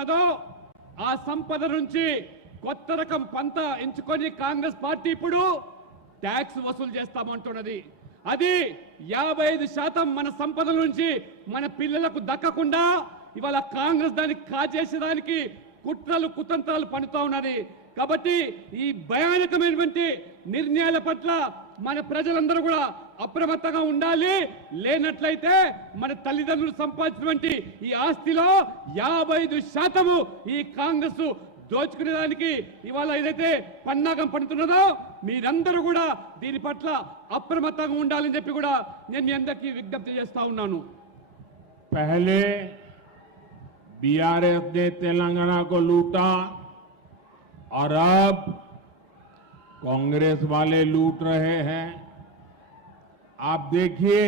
ఉన్నదో ఆ సంపద నుంచి కొత్త రకం పంత ఎంచుకొని కాంగ్రెస్ పార్టీ ఇప్పుడు ట్యాక్స్ వసూలు చేస్తామంటున్నది. అది 55% మన సంపద నుంచి మన పిల్లలకు దక్కకుండా ఇవాళ కాంగ్రెస్ దాన్ని కాజేసేదానికి కుట్రలు కుతంత్రాలు పన్నుతా ఉన్నది. కాబట్టి ఈ భయానకమైనటువంటి నిర్ణయాల పట్ల మన ప్రజలందరూ కూడా అప్రమత్తంగా ఉండాలి. లేనట్లయితే మన తల్లిదండ్రులు సంపాదించినటువంటి ఈ ఆస్తిలో 55% ఈ కాంగ్రెస్ దోచుకునేదానికి ఇవాళ ఏదైతే పన్నాగం పడుతున్నదో మీరందరూ కూడా దీని పట్ల అప్రమత్తంగా ఉండాలని చెప్పి కూడా నేను మీ అందరికీ విజ్ఞప్తి చేస్తా ఉన్నాను. पहले बीआरएस ने तेलंगाना को लूटा और अब कांग्रेस वाले लूट रहे हैं। आप देखिए,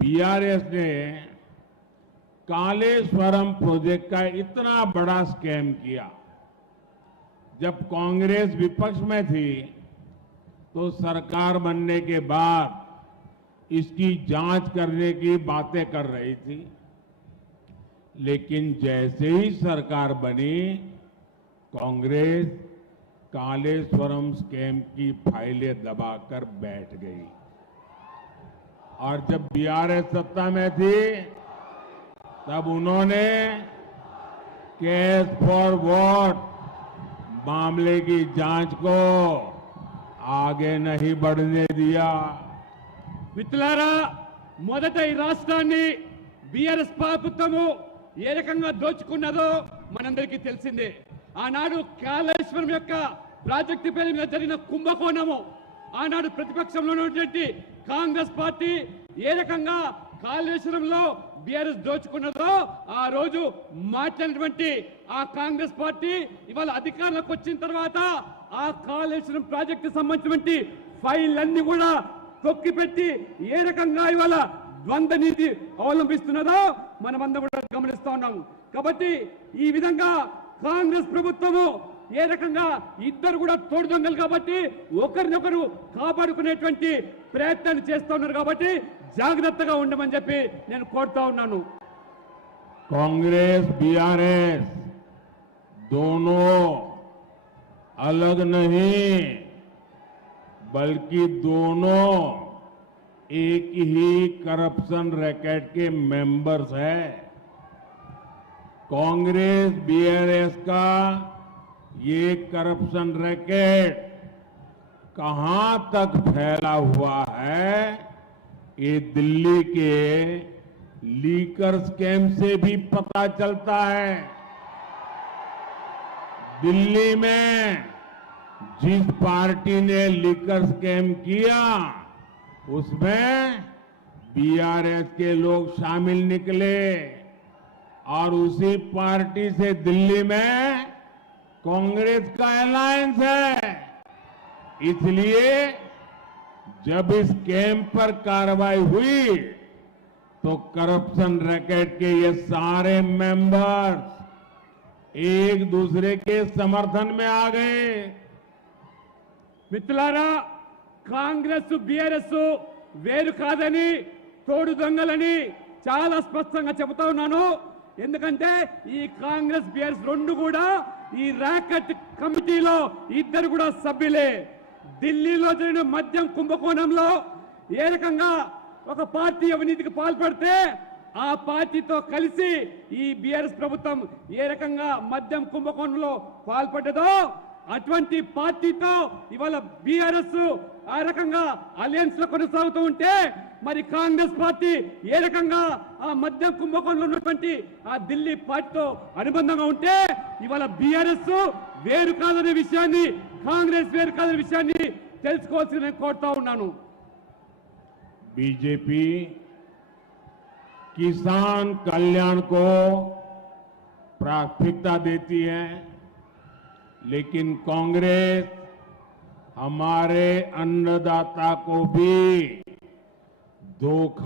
बीआरएस ने कालेश्वरम प्रोजेक्ट का इतना बड़ा स्कैम किया। जब कांग्रेस विपक्ष में थी तो सरकार बनने के बाद इसकी जांच करने की बातें कर रही थी, लेकिन जैसे ही सरकार बनी कांग्रेस कालेश्वरम स्कैम की फाइलें दबाकर बैठ गई। और जब बीआरएस सत्ता में थी तब उन्होंने केस फॉर वोट मामले की जांच को आगे नहीं बढ़ने दिया। మిత్రులారా, మొదట ఈ రాష్ట్రాన్ని బీఆర్ఎస్ ప్రభుత్వము ఏ రకంగా దోచుకున్నదో మనందరికీ తెలిసిందే. ఆనాడు కాళేశ్వరం యొక్క ప్రాజెక్టు పేరు మీద జరిగిన కుంభకోణము, ఆనాడు ప్రతిపక్షంలో ఉన్నటువంటి కాంగ్రెస్ పార్టీ ఏ రకంగా కాళేశ్వరంలో బీఆర్ఎస్ దోచుకున్నదో ఆ రోజు మాట్లాడినటువంటి ఆ కాంగ్రెస్ పార్టీ ఇవాళ అధికారంలోకి వచ్చిన తర్వాత ఆ కాళేశ్వరం ప్రాజెక్టు సంబంధించినటువంటి ఫైళ్ళన్నీ కూడా తొక్కిపెట్టి ఏ రకంగా ఇవాళ ద్వంద్వ నీతి అవలంబిస్తున్నదో మనమందరం కూడా గమనిస్తా ఉన్నాము. కాబట్టి ఈ విధంగా కాంగ్రెస్ ప్రభుత్వము ఏ రకంగా ఇద్దరు కూడా తోడు దొంగలు కాబట్టి ఒకరినొకరు కాపాడుకునేటువంటి ప్రయత్నాన్ని చేస్తా ఉన్నారు. కాబట్టి జాగ్రత్తగా ఉండమని చెప్పి నేను కోరుతా ఉన్నాను. कांग्रेस बीआरएस दोनों अलग नहीं बल्कि दोनों एक ही करप्शन रैकेट के मेंबर्स हैं। कांग्रेस बीआरएस का ये करप्शन रैकेट कहां तक फैला हुआ है ये दिल्ली के लीकर स्कैम से भी पता चलता है। दिल्ली में जिस पार्टी ने लीकर स्कैम किया उसमें बीआरएस के लोग शामिल निकले और उसी पार्टी से दिल्ली में कांग्रेस का अलायंस है। इसलिए जब इस स्कैम पर कार्रवाई हुई तो करप्शन रैकेट के ये सारे मेंबर्स एक दूसरे के समर्थन में आ गए। మిత్రులారా, కాంగ్రెస్ బీఆర్ఎస్ వేరు కాదని తోడు దొంగలని చాలా స్పష్టంగా చెబుతా ఉన్నాను. ఎందుకంటే ఈ కాంగ్రెస్ బీఆర్ఎస్ రెండు కూడా ఈ ర్యాకెట్ కమిటీలో ఇద్దరు కూడా సభ్యులే. ఢిల్లీలో జరిగిన మద్యం కుంభకోణంలో ఏ రకంగా ఒక పార్టీ అవినీతికి పాల్పడితే ఆ పార్టీతో కలిసి ఈ బీఆర్ఎస్ ప్రభుత్వం ఏ రకంగా మద్యం కుంభకోణంలో పాల్పడ్డదో అటువంటి పార్టీతో ఇవాళ బీఆర్ఎస్ ఆ రకంగా అలయన్స్ లో కొనసాగుతూ ఉంటే మరి కాంగ్రెస్ పార్టీ ఏ రకంగా ఆ మద్యం కుంభకోణంలో ఉన్నటువంటి ఆ ఢిల్లీ పార్టీతో అనుబంధంగా ఉంటే ఇవాళ బీఆర్ఎస్ వేరు కాదనే విషయాన్ని, కాంగ్రెస్ వేరు కాదనే విషయాన్ని తెలుసుకోవాల్సి నేను కోరుతా ఉన్నాను. बीजेपी किसान कल्याण को प्राथमिकता देती है, लेकिन कांग्रेस हमारे अन्नदाता को भी धोखा